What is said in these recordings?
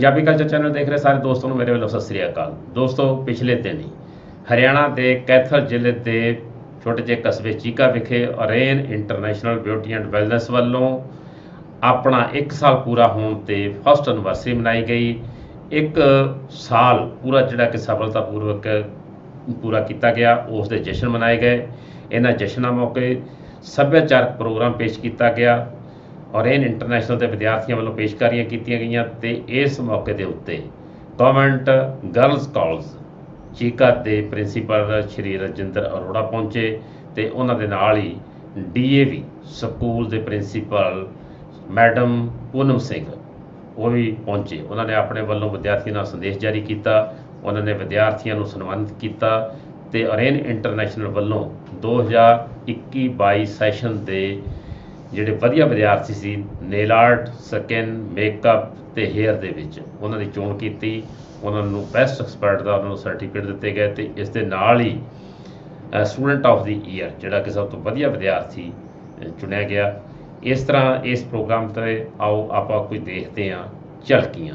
Punjabi culture channel देख रहे सारे दोस्तों ਨੂੰ ਮੇਰੇ ਵੱਲੋਂ ਸਤਿ ਸ੍ਰੀ ਅਕਾਲ। ਦੋਸਤੋ ਪਿਛਲੇ ਦਿਨ ਹੀ ਹਰਿਆਣਾ ਦੇ ਕੈਥਲ ਜ਼ਿਲ੍ਹੇ ਦੇ ਛੋਟੇ ਜਿਹੇ ਕਸਬੇ ਚੀਕਾ ਵਿਖੇ ਅਰੇਨ ਇੰਟਰਨੈਸ਼ਨਲ ਬਿਊਟੀ ਐਂਡ ਵੈਲਨੈਸ ਵੱਲੋਂ ਆਪਣਾ 1 ਸਾਲ ਪੂਰਾ ਹੋਣ ਤੇ ਫਸਟ ਐਨਵਰਸਰੀ ਮਨਾਈ ਗਈ। 1 ਸਾਲ ਪੂਰਾ ਜਿਹੜਾ ਕਿ ਸਫਲਤਾਪੂਰਵਕ ਪੂਰਾ ਕੀਤਾ ਗਿਆ, ਉਸ ਦੇ ਜਸ਼ਨ ਮਨਾਏ ਗਏ। ਇਹਨਾਂ ਜਸ਼ਨਾਂ ਮੌਕੇ ਸੱਭਿਆਚਾਰਕ ਪ੍ਰੋਗਰਾਮ ਪੇਸ਼ ਕੀਤਾ ਗਿਆ। ਔਰੇਨ ਇੰਟਰਨੈਸ਼ਨਲ ਦੇ ਵਿਦਿਆਰਥੀਆਂ ਵੱਲੋਂ ਪੇਸ਼ਕਾਰੀਆਂ ਕੀਤੀਆਂ ਗਈਆਂ ਤੇ ਇਸ ਮੌਕੇ ਦੇ ਉੱਤੇ ਗਵਰਨਮੈਂਟ ਗਰਲਸ ਕਾਲਜ ਚੀਕਾ ਦੇ ਪ੍ਰਿੰਸੀਪਲ ਸ਼੍ਰੀ ਰਜਿੰਦਰ ਅਰੋੜਾ ਪਹੁੰਚੇ ਤੇ ਉਹਨਾਂ ਦੇ ਨਾਲ ਹੀ DAV ਸਕੂਲ ਦੇ ਪ੍ਰਿੰਸੀਪਲ ਮੈਡਮ ਪੂਨਮ ਸਿੰਘ ਉਹ ਵੀ ਪਹੁੰਚੇ। ਉਹਨਾਂ ਨੇ ਆਪਣੇ ਵੱਲੋਂ ਵਿਦਿਆਰਥੀਆਂ ਨਾਲ ਸੰਦੇਸ਼ ਜਾਰੀ ਕੀਤਾ। ਉਹਨਾਂ ਨੇ ਵਿਦਿਆਰਥੀਆਂ ਨੂੰ ਸਨਮਾਨਿਤ ਕੀਤਾ ਤੇ ਔਰੇਨ ਇੰਟਰਨੈਸ਼ਨਲ ਵੱਲੋਂ 2021-22 ਸੈਸ਼ਨ ਦੇ ਜਿਹੜੇ ਵਧੀਆ ਵਿਦਿਆਰਥੀ ਸੀ ਨੇਲ ਆਰਟ, ਸਕਿਨ, ਮੇਕਅਪ ਤੇ ਹੇਅਰ ਦੇ ਵਿੱਚ ਉਹਨਾਂ ਦੀ ਚੋਣ ਕੀਤੀ। ਉਹਨਾਂ ਨੂੰ ਬੈਸਟ ਐਕਸਪਰਟ ਦਾ ਉਹਨਾਂ ਨੂੰ ਸਰਟੀਫਿਕੇਟ ਦਿੱਤੇ ਗਏ ਤੇ ਇਸ ਦੇ ਨਾਲ ਹੀ ਸਟੂਡੈਂਟ ਆਫ ਦੀ ਈਅਰ ਜਿਹੜਾ ਕਿ ਸਭ ਤੋਂ ਵਧੀਆ ਵਿਦਿਆਰਥੀ ਚੁਣਿਆ ਗਿਆ। ਇਸ ਤਰ੍ਹਾਂ ਇਸ ਪ੍ਰੋਗਰਾਮ 'ਤੇ ਆਓ ਆਪਾਂ ਕੁਝ ਦੇਖਦੇ ਹਾਂ ਝਲਕੀਆਂ।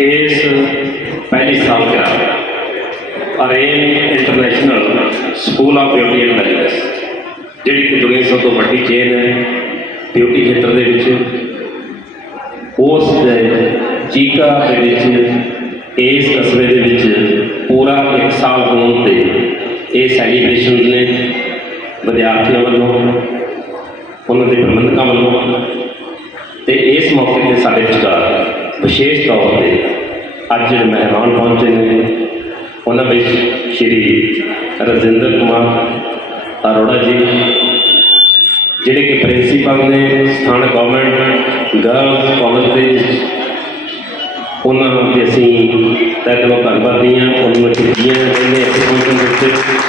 इस पहली सालगिरह Orane International School of Beauty and Wellness जिहड़ी कि दुनिया सब तो वड्डी चेन है ब्यूटी खेत्र दे विच उस चीका दे विच इस कस्बे दे विच पूरा 1 साल होने ते ये सैलीब्रेशन ने विद्यार्थियों वालों उन्होंने प्रबंधकों वालों तो इस मौके पर साढ़े विचार विशेष तौर पर अज जो मेहमान पहुँचे हैं उन्होंने श्री राजेंद्र कुमार अरोड़ा जी जिहड़े कि प्रिंसीपल ने स्थानक गवर्नमेंट गर्ल्स कॉलेज के उन्होंने असी तय दिलों धन्यवादी हाँ उन्होंने खिच्चियाँ इन्हें इतने पहुँचने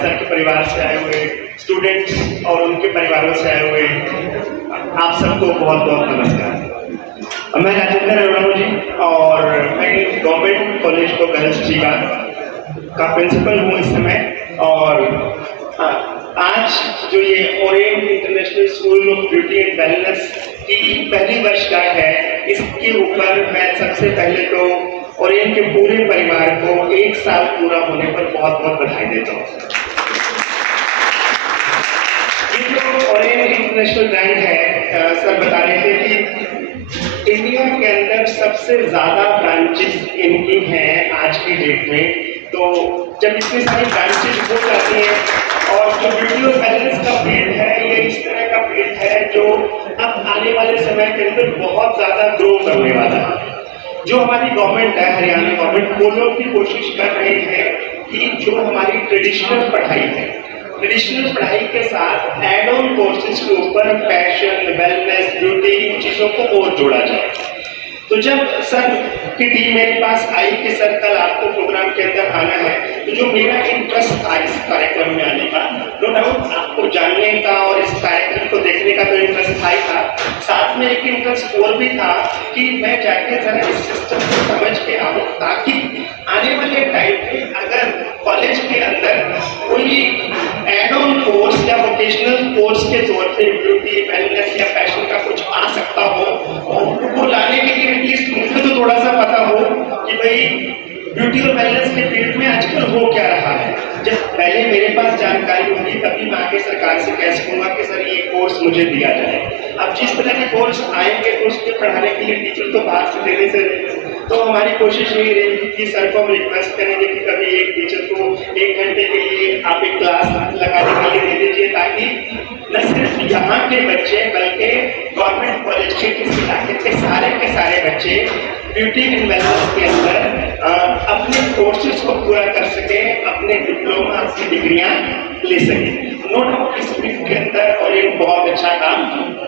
सर के परिवार से आए हुए स्टूडेंट्स और उनके परिवारों से आए हुए आप सबको बहुत बहुत नमस्कार। मैं राजेंद्र अरोड़ा हूँ जी और मैं गवर्नमेंट कॉलेज को गर्ल्स चीका का प्रिंसिपल हूँ इस समय। और आज जो ये Orient international School of Beauty and Wellness की पहली वर्षगांठ है, इसके ऊपर मैं सबसे पहले तो ओरिएंट के पूरे परिवार को 1 साल पूरा होने पर बहुत बहुत बधाई देता हूँ। ये जो ओरिएंट इंटरनेशनल ब्रांड है, सर बता रहे थे कि इंडिया के अंदर सबसे ज़्यादा ब्रांचेस इनकी हैं आज की डेट में। तो जब इतनी सारी ब्रांचेस हो जाती हैं और जो ब्यूटी और वेलनेस का फील्ड है ये इस तरह का फील्ड है जो अब आने वाले समय के अंदर बहुत ज़्यादा ग्रो करने वाला है। जो हमारी गवर्नमेंट है, हरियाणा गवर्नमेंट, वो लोग भी कोशिश कर रहे हैं कि जो हमारी ट्रेडिशनल पढ़ाई है, ट्रेडिशनल पढ़ाई के साथ एड ऑन कोर्सेज के ऊपर फैशन, वेलनेस, ब्यूटी इन चीज़ों को और जोड़ा जाए। तो जब सर की टीम मेरे पास आई कि सर कल आपको प्रोग्राम के अंदर आना है, तो जो मेरा इंटरेस्ट था इस कार्यक्रम में आने का, नो डाउट आपको जानने का और इस कार्यक्रम को देखने का तो इंटरेस्ट था ही था, साथ में एक इंटरेस्ट और भी था कि मैं जाके जरा इस सिस्टम को समझ के आऊँ ताकि आने वाले टाइम में अगर कॉलेज के अंदर कोई एड ऑन कोर्स या वोकेशनल कोर्स के तौर पे ब्यूटी, वेलनेस या फैशन का कुछ आ सकता हो और उनको लाने के लिए एटलीस्ट मुझे तो थोड़ा सा पता हो कि भाई ब्यूटी और वेलनेस के फील्ड में आजकल हो क्या रहा है। जब पहले मेरे पास जानकारी होगी तभी मैं आगे सरकार से कह सकूंगा कि सर ये कोर्स मुझे दिया जाए। अब जिस तरह के कोर्स आएंगे तो उसके पढ़ाने के लिए टीचर तो बाहर से देने से, तो हमारी कोशिश यही रहेगी कि सर को हम रिक्वेस्ट करेंगे कि कभी एक टीचर को 1 घंटे के लिए आप एक क्लास लगाने के लिए दे दीजिए ताकि न सिर्फ यहाँ के बच्चे बल्कि गवर्नमेंट कॉलेज के किस इलाके के सारे बच्चे ब्यूटी एंड वेलनेस के अंदर अपने कोर्सेज को पूरा कर सके, अपने डिप्लोमा की डिग्रियाँ ले सके। नो डाउट इस फील्ड के अंदर और एक बहुत अच्छा काम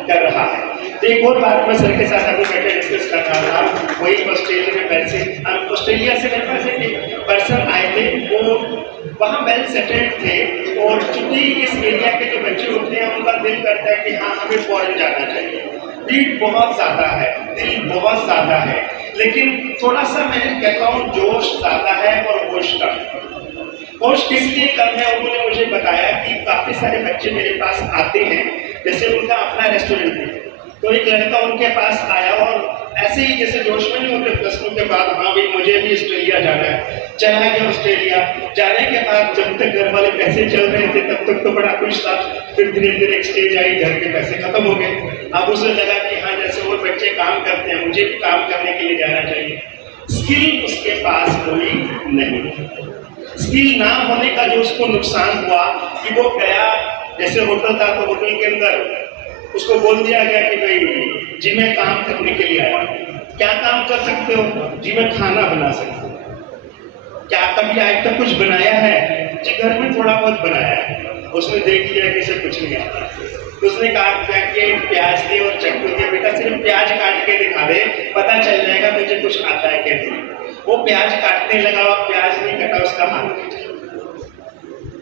कर रहा है। तो एक और बात मैं सर के साथ अभी बैठे डिस्कस कर रहा था, वही ऑस्ट्रेलिया में पैसे ऑस्ट्रेलिया से मेरे पास एक पर्सन आए थे, वो वहाँ वेल सेटल्ड थे और चूंकि इस एरिया के जो बच्चे होते हैं उनका दिल करता है कि हाँ हमें फॉरेन जाना चाहिए। भीड़ बहुत ज़्यादा है, दिल बहुत ज़्यादा है, लेकिन थोड़ा सा मैं कहता हूँ जोश ज़्यादा है और होश कम है। होश किस लिए कम है उन्होंने मुझे बताया कि काफ़ी सारे बच्चे मेरे पास आते हैं, जैसे उनका अपना रेस्टोरेंट है, तो एक लड़का उनके पास आया और ऐसे ही जैसे जोश में नहीं होते +2 के बाद, हाँ भाई मुझे भी ऑस्ट्रेलिया जाना है, चला गया ऑस्ट्रेलिया। जाने के बाद जब तक घर वाले पैसे चल रहे थे तब तक तो बड़ा खुश था, फिर धीरे धीरे एक स्टेज आई, घर के पैसे खत्म हो गए। अब उसे लगा कि हाँ जैसे वो बच्चे काम करते हैं मुझे भी काम करने के लिए जाना चाहिए। स्किल उसके पास कोई नहीं, स्किल ना होने का जो उसको नुकसान हुआ कि वो गया, जैसे होटल था तो होटल के अंदर उसको बोल दिया गया कि भाई जी मैं काम करने के लिए आया। क्या काम कर सकते हो? जी मैं खाना बना सकता हूँ। क्या कभी आज तक कुछ बनाया है? जी घर में थोड़ा बहुत बनाया है। उसने देख लिया कि इसे कुछ नहीं आता, तो उसने कहा कि प्याज दे और चक्कू दे, बेटा सिर्फ प्याज काट के दिखा दे, पता चल जाएगा तुझे कुछ आता है क्या नहीं। वो प्याज काटने लगा, प्याज नहीं कटा, उसका हाथ।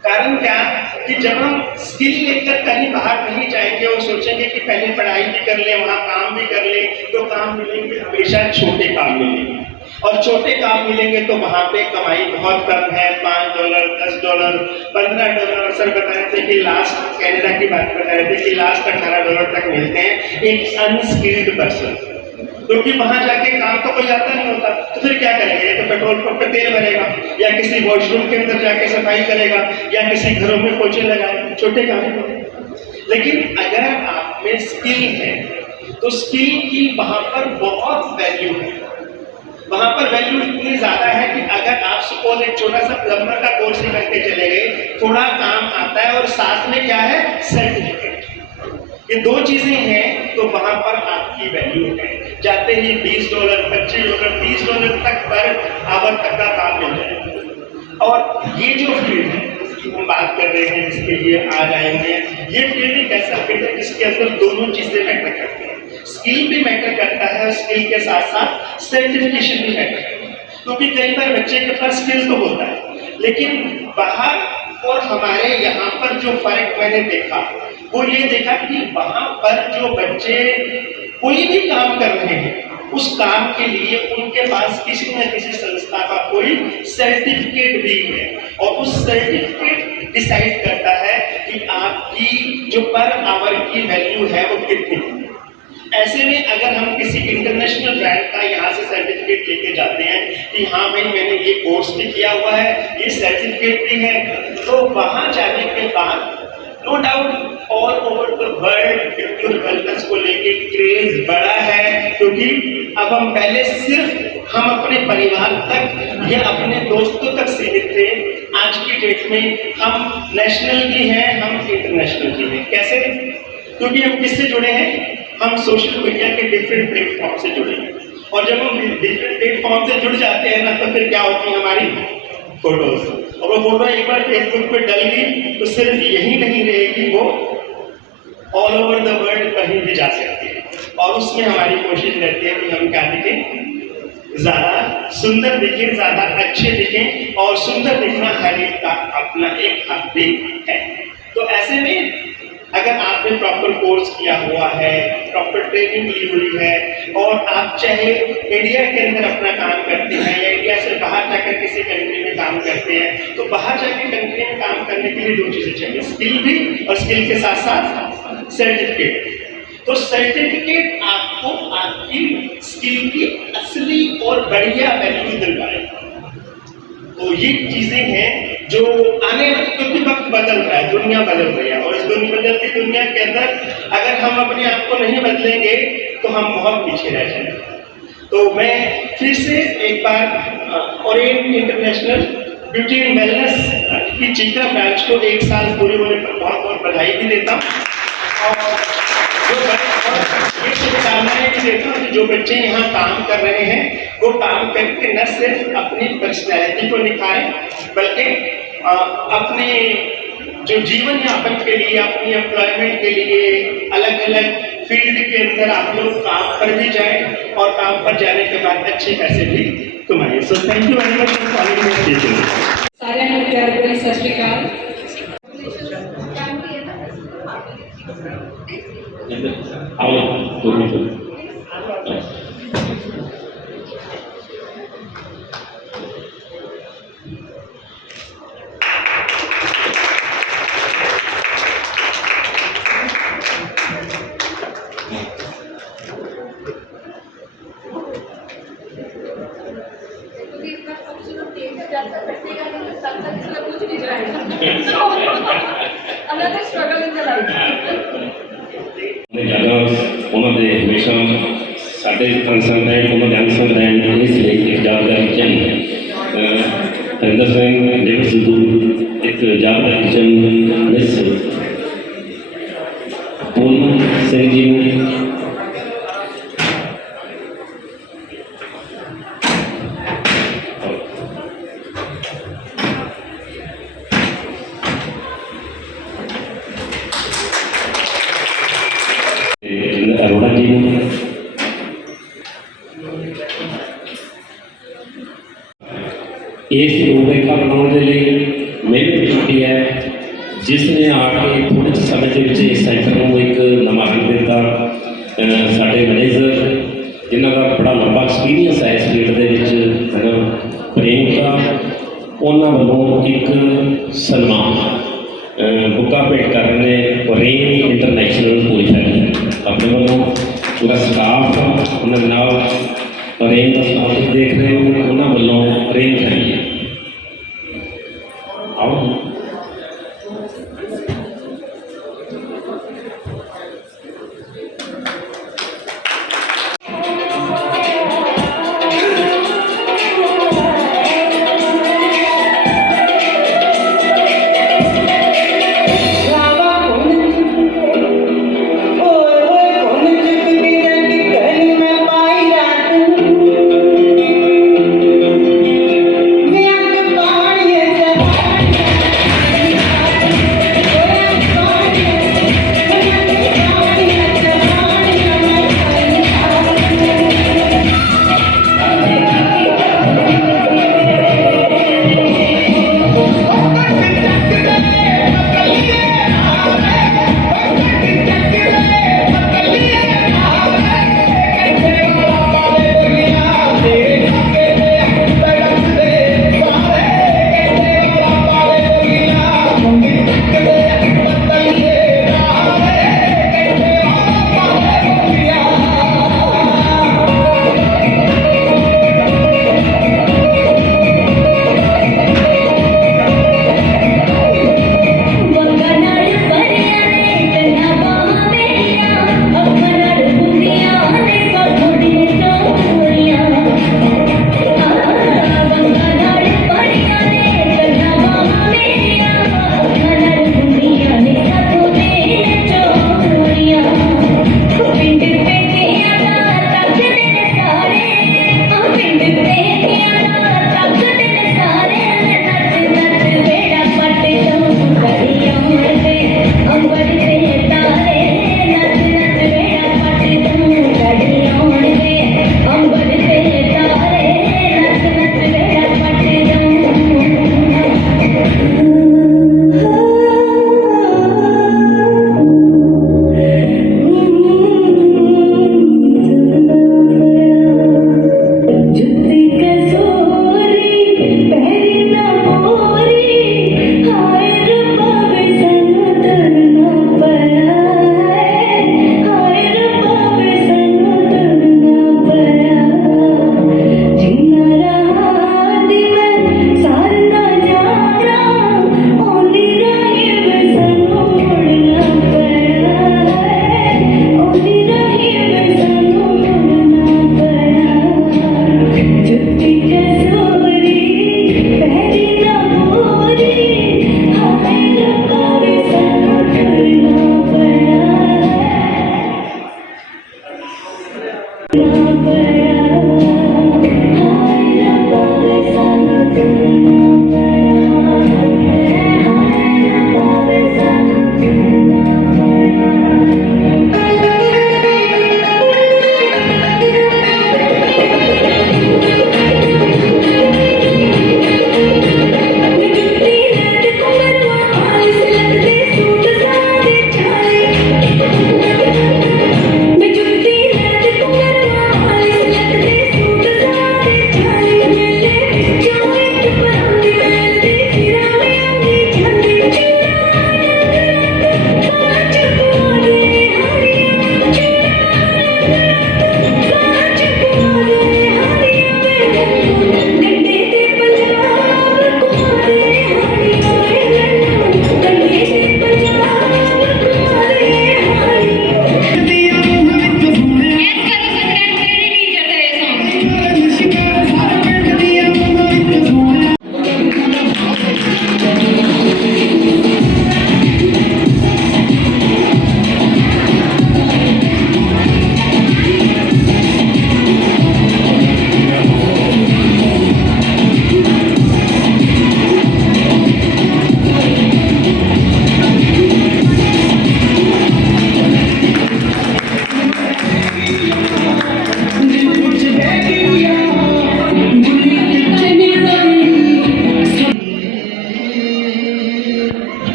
कारण क्या कि जब हम स्किल लेकर कहीं बाहर नहीं जाएंगे और सोचेंगे कि पहले पढ़ाई भी कर ले, वहाँ काम भी कर ले, तो काम मिलेंगे हमेशा छोटे काम मिलेंगे। और छोटे काम मिलेंगे तो वहां पे कमाई बहुत कम है, $5, $10, $15। सर बता रहे थे कि लास्ट कनाडा की बात बता रहे थे कि लास्ट $18 तक मिलते हैं एक अनस्किल्ड पर्सन, क्योंकि वहां जाके काम तो कोई आता नहीं होता, तो फिर क्या करेंगे? तो पेट्रोल पंप पे तेल भरेगा, या किसी वॉशरूम के अंदर जाके सफाई करेगा, या किसी घरों में पोछे लगाएगा, छोटे काम। लेकिन अगर आप में स्किल है तो स्किल की वहां पर बहुत वैल्यू है। वहां पर वैल्यू इतनी ज्यादा है कि अगर आप सपोज एक छोटा सा प्लम्बर का कोर्स ही करके चले गए, थोड़ा काम आता है और साथ में क्या है, सर्टिफिकेट, ये दो चीजें हैं, तो वहां पर आपकी वैल्यू है। जाते ही $20, $25, $30 तक पर आवर तक का काम मिल जाएगा। और ये जो फील्ड है जिसकी हम बात कर रहे हैं, जिसके लिए आज आएंगे, ये फील्ड एक ऐसा फील्ड है जिसके अंदर दोनों चीजें मैटर करती हैं। स्किल भी मैटर करता है और स्किल के साथ साथ सर्टिफिकेशन भी मैटर करता है, क्योंकि कई बार बच्चे के पास स्किल तो होता है, लेकिन बाहर और हमारे यहाँ पर जो फर्क मैंने देखा वो ये देखा कि वहां पर जो बच्चे कोई भी काम कर रहे हैं, उस काम के लिए उनके पास किसी न किसी संस्था का कोई सर्टिफिकेट भी है, और उस सर्टिफिकेट डिसाइड करता है कि आपकी जो पर आवर की वैल्यू है वो कितनी है। ऐसे में अगर हम किसी इंटरनेशनल ब्रांड का यहाँ से सर्टिफिकेट लेके जाते हैं कि हाँ भाई मैंने ये कोर्स भी किया हुआ है, ये सर्टिफिकेट भी है, तो वहां जाने के बाद no doubt all over the world wellness को लेके क्रेज बड़ा है, क्योंकि अब हम पहले सिर्फ हम अपने परिवार तक या अपने दोस्तों तक सीमित थे, आज की डेट में हम नेशनल भी हैं, हम इंटरनेशनल भी हैं। कैसे? क्योंकि हम किससे जुड़े हैं? हम सोशल मीडिया के डिफरेंट प्लेटफॉर्म से जुड़े हैं, और जब हम डिफरेंट प्लेटफॉर्म से जुड़ जाते हैं ना, तो फिर क्या होती है हमारी फोटोज, और वो फोटो एक बार फेसबुक पे डल गई तो सिर्फ यही नहीं रहेगी, वो ऑल ओवर द वर्ल्ड कहीं भी जा सकती है। और उसमें हमारी कोशिश रहती है कि हम क्या दिखें, ज्यादा सुंदर दिखें, ज्यादा अच्छे दिखें, और सुंदर दिखना हर एक का अपना एक हक भी है। तो ऐसे में अगर आपने प्रॉपर कोर्स किया हुआ है, प्रॉपर ट्रेनिंग ली हुई है, और आप चाहे इंडिया के अंदर अपना काम करते हैं या इंडिया से बाहर जाकर किसी कंट्री में काम करते हैं, तो बाहर जाकर कंट्री में काम करने के लिए दो चीजें चाहिए, स्किल भी, और स्किल के साथ साथ सर्टिफिकेट। तो सर्टिफिकेट आपको आपकी स्किल की असली और बढ़िया वैल्यू दिलवाएगा। तो ये चीजें हैं जो आने वाले, क्योंकि वक्त बदल रहा है, दुनिया बदल रही है, और इस बदलती दुनिया के अंदर अगर हम अपने आप को नहीं बदलेंगे तो हम बहुत पीछे रह जाएंगे। तो मैं फिर से एक बार Orient International Beauty and Wellness की चीका ब्रांच को 1 साल पूरे होने पर बहुत बहुत बधाई भी देता हूँ, और ये शुभकामनाएं भी देता हूँ कि जो बच्चे यहाँ काम कर रहे हैं वो काम करके न सिर्फ अपनी पर्सनैलिटी को निखारें, बल्कि अपने जो जीवन यापन के लिए, अपनी एम्प्लॉयमेंट के लिए अलग अलग फील्ड के अंदर आप लोग काम पर भी जाएं, और काम पर जाने के बाद अच्छे पैसे भी कमाएं। So thank you very much for following my teachers. सारे लोग प्यार भरी सत श्री अकाल। Another struggle in the life. ਜ਼ਿਆਦਾ ਉਹਨਾਂ ਦੇ ਹਮੇਸ਼ਾ ਸਾਡੇ ਕੰਸਰਨ ਹੈ, ਉਹਨਾਂ ਦੇ ਅੰਸਰ ਰਹਿਣ ਇਸ ਲਈ ਇੱਕ ਯਾਦਗਾਰ ਚਿੰਨ੍ਹ ਹਰਿੰਦਰ ਸਿੰਘ ਡੇਵਿਡ ਸਿੱਧੂ ਇੱਕ ਯਾਦਗਾਰ ਚਿੰਨ੍ਹ ਮਿਸ ਪੂਨਮ ਸਿੰਘ ਜੀ ਨੂੰ अरोड़ा जी ने इस रूपरेखा बनाने के लिए मेहनत की है, जिसने आके थोड़े समय के सेंटर को एक नवा रंग दिता। साढ़े मैनेजर जिन्हों का बड़ा लंबा एक्सपीरियंस है इस फील्ड के पूरा स्टाफ उन्होंने नाल अरेंज का स्टाफ तुसीं देख रहे हो उन्होंने वालों अरेंज कराई है। आओ ओए ओए कौन चुप भी रंग कल मैं पाई रात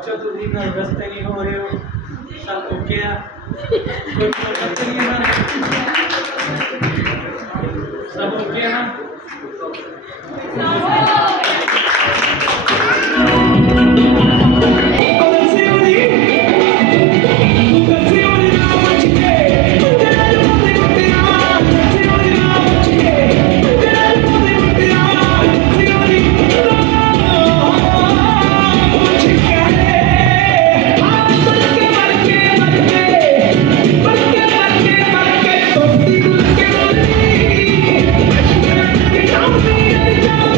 बच्चों तुम नर्वस तो नहीं हो रहे हो? सब ओके है? कोई प्रॉब्लम तो नहीं है ना? सब ओके है ना? Don't be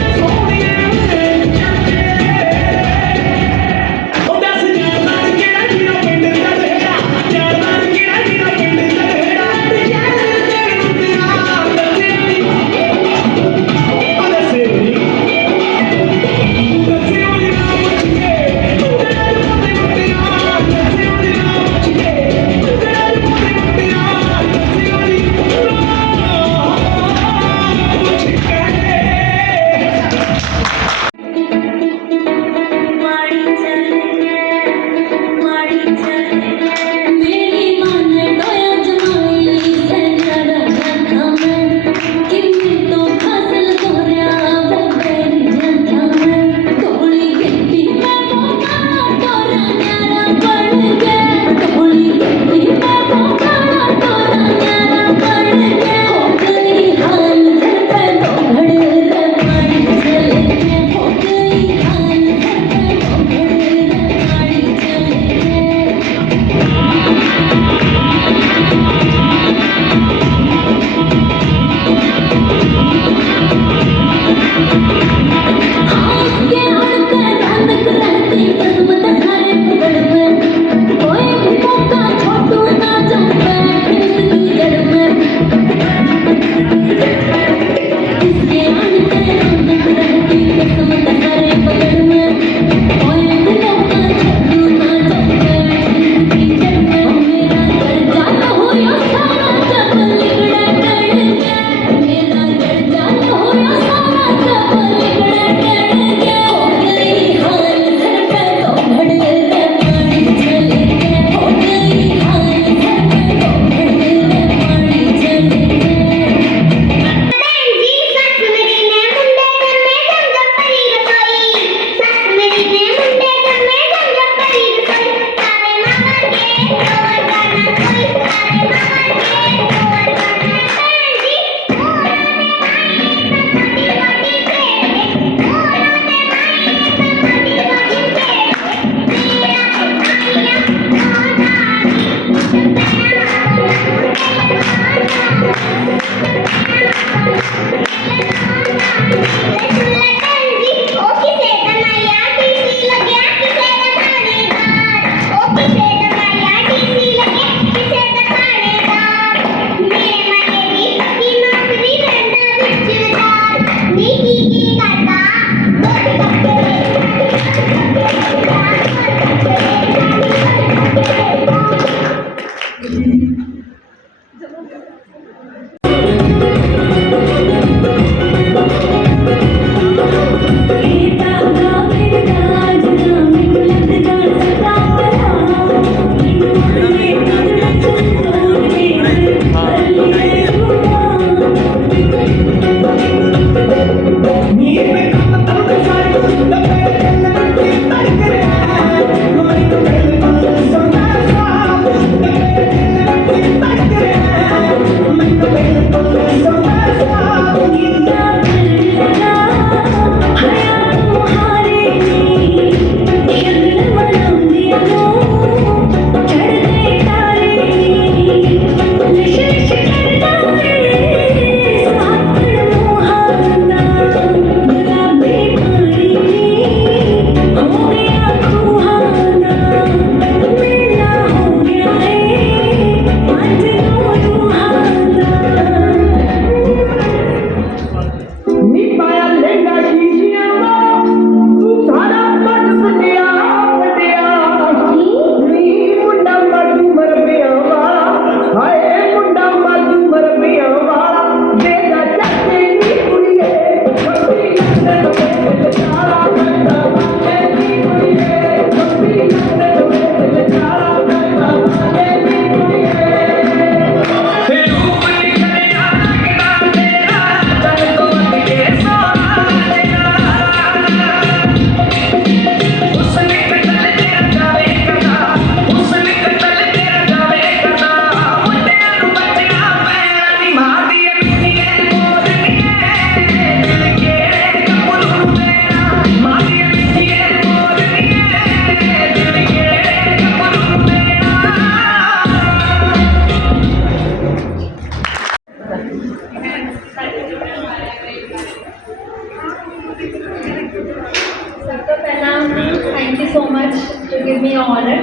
your honor.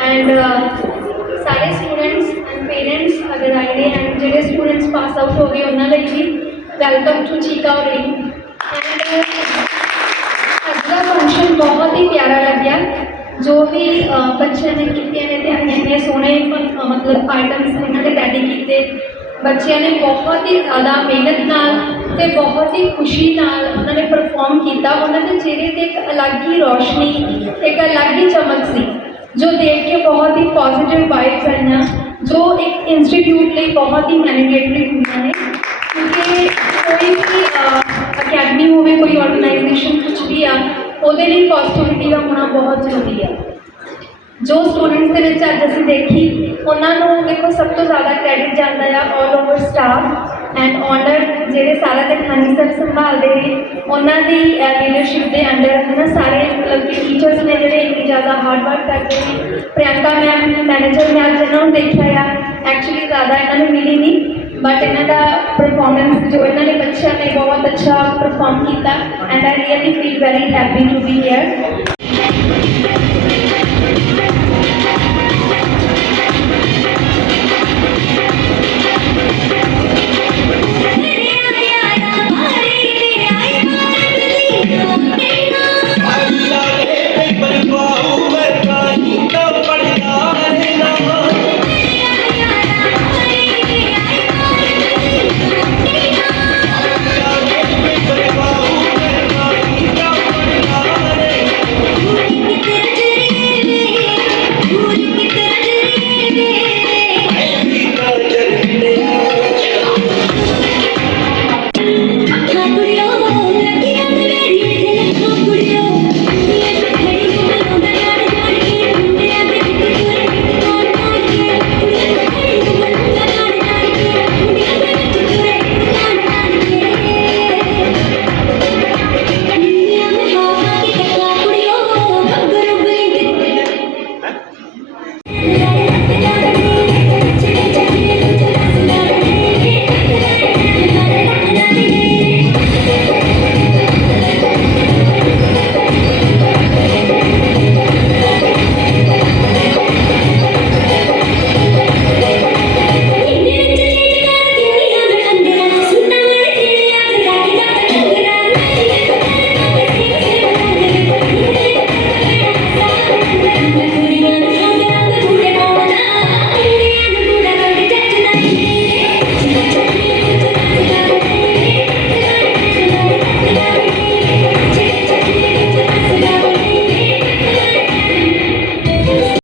And सारे स्टूडेंट्स एंड पेरेंट्स अगर आए ने एंड ਜਿਹੜੇ स्टूडेंट्स पास आउट हो गए ਉਹਨਾਂ ਲਈ ਵੀ welcome to Cheeka Orane. And अगला फंक्शन बहुत ही प्यारा लग्या, जो भी बच्चों ने कीतियां ने ते इन्ने सोहने मतलब आइटम्स इन्होंने रेडी किए। बच्चों ने बहुत ही ज़्यादा मेहनत नाल ते बहुत ही खुशी नाल उन्होंने परफॉर्म किया। उन्होंने चेहरे ते एक अलग ही रोशनी, एक अलग ही चमक सी, जो देख के बहुत ही पॉजिटिव वाइब्स आईयां, जो एक इंस्टीट्यूट लिए बहुत ही मैंडेटरी होंगे ने, क्योंकि कोई भी अकैडमी हो, कोई ऑर्गेनाइजेशन कुछ भी आ, ਉਹਦੇ ਲਈ ਪੋਜ਼ਿਟਿਵਿਟੀ ਦਾ ਹੋਣਾ ਬਹੁਤ ਜ਼ਰੂਰੀ ਆ। ਜੋ ਸਟੂਡੈਂਟਸ ਦੇ ਵਿੱਚ ਅੱਜ ਅਸੀਂ ਦੇਖੀ, ਉਹਨਾਂ ਨੂੰ ਦੇਖੋ ਸਭ ਤੋਂ ਜ਼ਿਆਦਾ ਕ੍ਰੈਡਿਟ ਜਾਂਦਾ ਆ all over staff and owner ਜਿਹੜੇ ਸਾਰਾ ਤਖਾਨੀ ਸਰ ਸੰਭਾਲਦੇ ਨੇ, ਉਹਨਾਂ ਦੀ ਲੀਡਰਸ਼ਿਪ ਦੇ ਅੰਡਰ ਹੈ ਨਾ ਸਾਰੇ ਮਤਲਬ ਕਿ ਟੀਚਰਸ ਨੇ ਜਿਹੜੇ ਇੰਨੀ ਜ਼ਿਆਦਾ ਹਾਰਡ ਵਰਕ ਕਰਦੇ ਨੇ। ਪ੍ਰਿਯੰਕਾ ਮੈਮ ਮੈਨੇਜਰ ਮੈਂ ਅੱਜ ਇਹਨਾਂ ਨੂੰ ਦੇਖਿਆ ਆ, ਐਕਚੁਅਲੀ ਜ਼ਿਆਦਾ ਇਹਨਾਂ ਨੂੰ ਮਿਲੀ ਨਹੀਂ, बट इन्हों परफॉर्मेंस जो इन्होंने बच्चों ने बहुत अच्छा परफॉर्म किया and I really feel very happy to be here.